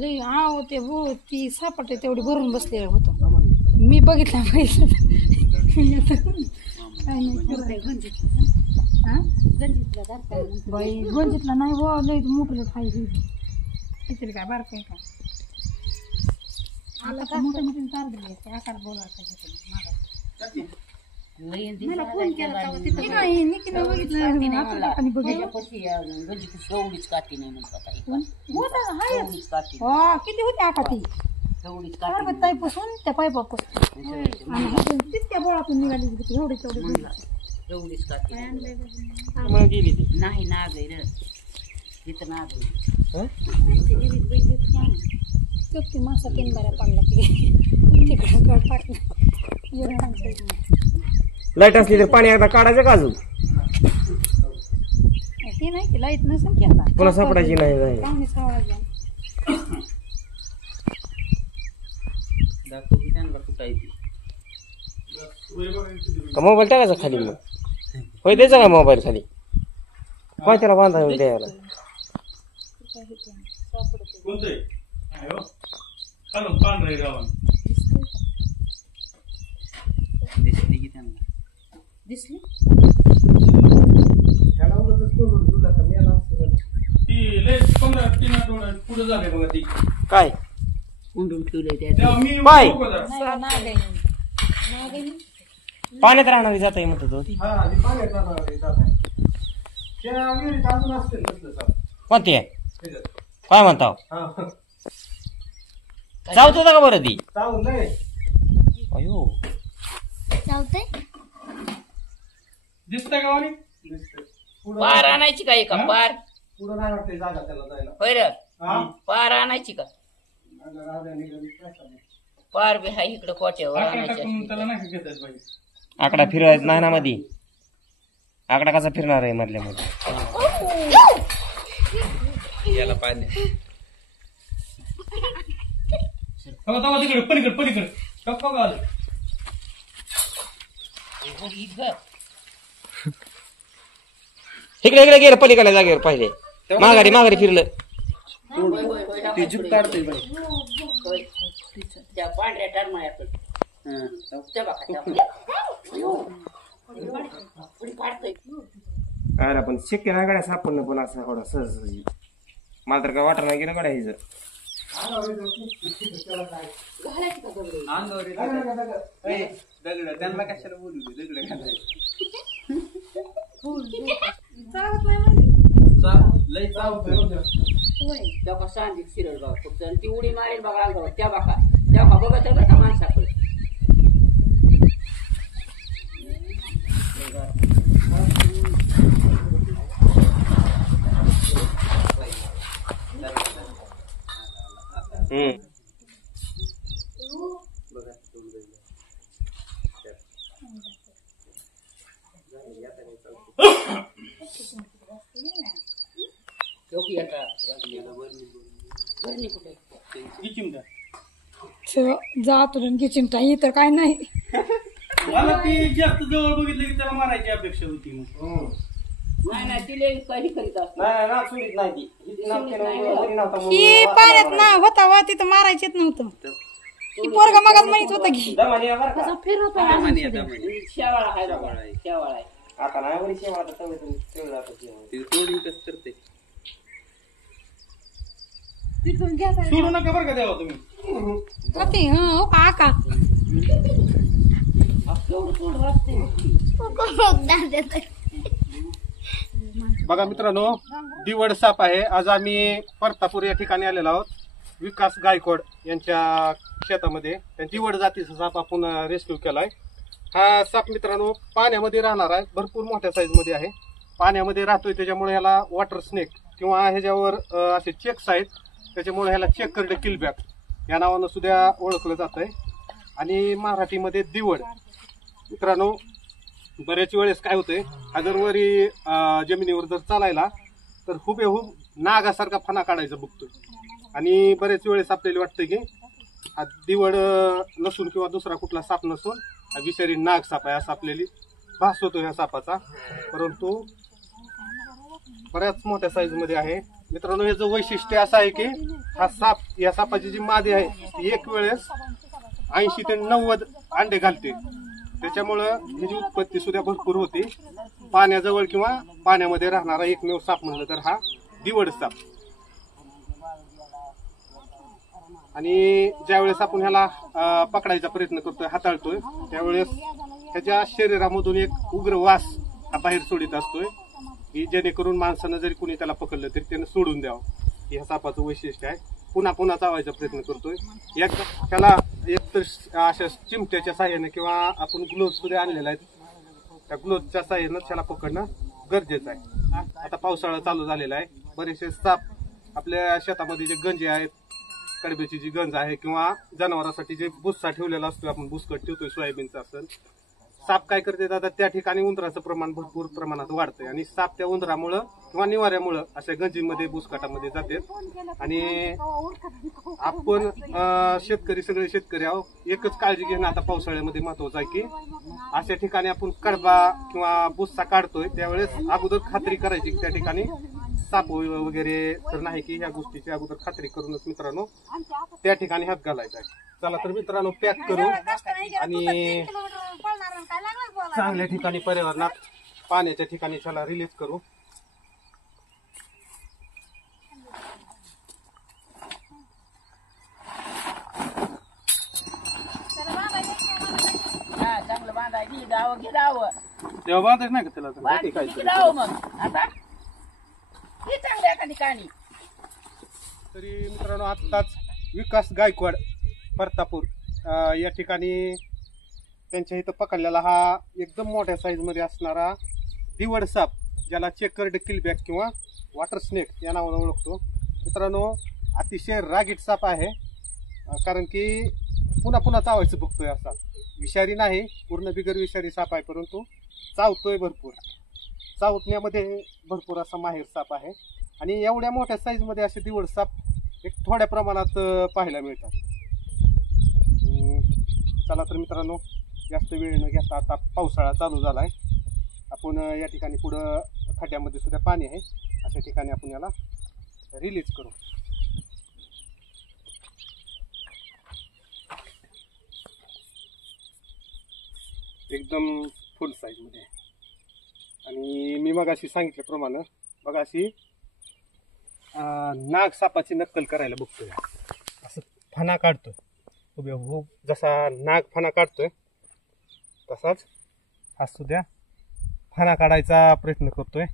लई आव ते हो ती सापटे तेवढी भरून बसलेलं होतं मी बघितलं बाई गंजीतला नाही हो लई मोठं खायचं काहीतरी काय बारक आहे का आता मोठे मोठे तार दिले आकार बोलायचं मला फोन केला नाही निकीला बघितलं आणि बघितलं किती होती आकाती ताईपासून त्या पायपापासून आणि तितक्या बोळातून निघाली एवढी तेवढी एवढीच नाही नाग आहे रे तिथं नाग आहे मासा तीन बाऱ्या पडला तिकडे गड टाकला लाईट असली तर पाणी एकदा काढायचं का अजून हे नाही की लाईट नसेल की आता पुन्हा सापडायची नाही पाहुणे सावळा दाखव की त्यांना कुठायची मोबाईल टाकायचा खाली मग होय द्यायचा का मोबाईल खाली काय त्याला बांधा येऊन द्यायला दिसली की त्यांना दिसली काय उंडून ठेवलंय त्या बाय नाग पाण्यात राहणारी जात आहे म्हणतो तो कोणती आहे काय म्हणता चावत होता का बरं ती अयो दिसतंय का पार आणायची का एका पार पुढं नाही वाटते जागा त्याला जायला होय रे पार आणायची का पार बी हाय इकडे कोट्यावर आणायची त्याला नाही घेतात बाई आकडा फिरवायचा नाही ना मध्ये आकडा कसा फिरणार आहे मधल्या मध्ये याला पाणी तिकडे पलीकडे पलीकडे टप्पा का आलं इकडे इकडे गेलं पलीकडल्या जागेवर पाहिले माघारी माघारी फिरलं ती जुप काढतोय बाई त्या पांढऱ्या टरमाळ्याकडे अरे पण शक्य नाही गाड्या सापडणं पण असं थोडं सहज मला तर काय वाटत नाही गेलं गाड्या हिचं दगड त्यांना कशाला बोलू दगड तेव्हा सांगित शिरल बघा फक्त ती उडी मारेल बघा अंगावर त्या बघा तेव्हा बघत आहे का माणसाकडे जात चिमटा ही तर काय नाही मला ती जास्त जवळ बघितलं की त्याला मारायची अपेक्षा होती नाही नाही तिला काही करीत असत ही पाण्यात ना होता वा तिथं मारायचेच नव्हतं ही पोरगा मगाच माहित होता की शेवाळा आहे शेवाळा आहे आता नाही बरी शेवा करते सोडू नका बरं का देवा तुम्ही हो का बघा मित्रांनो दिवड साप आहे. आज आम्ही परतापूर या ठिकाणी आलेलो आहोत. विकास गायकवाड यांच्या शेतामध्ये दिवड जातीचा साप आपण रेस्क्यू केलाय. हा साप मित्रांनो पाण्यामध्ये राहणार आहे. भरपूर मोठ्या साईज मध्ये आहे. पाण्यामध्ये राहतोय त्याच्यामुळे ह्याला वॉटर स्नेक किंवा ह्याच्यावर असे चेक्स आहेत त्याच्यामुळे ह्याला चेकर्ड किलबॅक या नावानं सुद्धा ओळखलं जात आहे. आणि मराठीमध्ये दिवड. मित्रांनो बऱ्याच वेळेस काय होतंय हा जर वरी जमिनीवर जर चालायला तर हुबेहूब नागासारखा फणा काढायचा बघतोय. आणि बरेच वेळेस आपल्याला वाटतं की हा दिवड नसून किंवा दुसरा कुठला साप नसून हा विषारी नाग साप आहे असं आपल्याला भास होतो ह्या सापाचा. परंतु बऱ्याच मोठ्या साईज मध्ये आहे. मित्रांनो ह्याचं वैशिष्ट्य असं आहे की हा साप या सापाची जी मादी आहे ती एक वेळेस 80 ते 90 अंडे घालते. त्याच्यामुळं ह्याची उत्पत्ती सुद्धा भरपूर होते. पाण्याजवळ किंवा पाण्यामध्ये राहणारा एकमेव साप म्हणलं तर हा दिवड साप. आणि ज्यावेळेस आपण ह्याला पकडायचा प्रयत्न करतोय, हाताळतोय, त्यावेळेस ह्याच्या शरीरामधून एक उग्र वास हा बाहेर सोडित असतोय की जेणेकरून माणसानं जरी कुणी त्याला पकडलं तरी त्यानं सोडून द्यावं. ह्या सापाचं वैशिष्ट्य आहे. पुन्हा पुन्हा चावायचा प्रयत्न करतोय. एकदा त्याला एकतर अशा चिमट्याच्या साह्याने किंवा आपण ग्लोव्ह सुद्धा आणलेला आहे, त्या ग्लोव्हच्या साह्यानं त्याला पकडणं गरजेचं आहे. आता पावसाळा चालू झालेला आहे. बरेचसे साप आपल्या शेतामध्ये जे गंजे आहेत, कडब्याची जी गंज आहे किंवा जनावरांसाठी जे भुस्सा ठेवलेला असतो, आपण भुसकट ठेवतोय सोयाबीनचा असेल, साप काय करते आता त्या ठिकाणी उंदराचं प्रमाण भरपूर प्रमाणात वाढतंय आणि साप त्या उंदरामुळं किंवा निवाऱ्यामुळं अशा गंजीमध्ये भुसकाटामध्ये जाते. आणि आपण शेतकरी सगळे शेतकरी आहोत, एकच काळजी घेणं आता पावसाळ्यामध्ये महत्वाचं आहे की अशा ठिकाणी आपण कडबा किंवा भुस्सा काढतोय त्यावेळेस अगोदर खात्री करायची की त्या ठिकाणी साप वगैरे तर नाही की ह्या गोष्टीची अगोदर खात्री करूनच मित्रांनो त्या ठिकाणी हात घालायचा आहे. चला तर मित्रांनो पॅक करू आणि चांगल्या ठिकाणी पर्यावरणात पाण्याच्या ठिकाणी त्याला रिलीज करू. चांगलं बांधायची डाव घे डाव तेव्हा बांधायचं नाही का त्याला डाव मग आता हे चांगल्या एका ठिकाणी. तरी मित्रांनो आत्ताच विकास गायकवाड परतापूर या ठिकाणी त्यांच्या इथं पकडलेला हा एकदम मोठ्या साईज मध्ये असणारा दिवड साप, ज्याला चेकर्ड किलबॅक किंवा वॉटर स्नेक या नावाने ओळखतो. मित्रांनो अतिशय रागीट साप आहे, कारण की पुन्हा पुन्हा चावायचं बघतोय. असा विषारी नाही, पूर्ण बिगर विषारी साप आहे, परंतु चावतोय भरपूर. चावण्यामध्ये भरपूर असा माहेर साप आहे आणि एवढ्या मोठ्या साईज मध्ये असे दिवड साप एक थोड्या प्रमाणात पाहायला मिळतात. चला तर मित्रांनो जास्त वेळ न घेता आता पावसाळा चालू झालाय. आपण या ठिकाणी पुढं खड्ड्यामध्ये सुद्धा पाणी आहे, अशा ठिकाणी आपण याला रिलीज करू. एकदम फुल साईज मध्ये. आणि मी मगाशी सांगितल्याप्रमाणे बघा अशी नाग सापाची नक्कल करायला बघतोय. असं फणा काढतोय उभ्या उभ, जसा नाग फणा काढतोय तसाच हा सुद्धा फणा काढायचा प्रयत्न करतोय.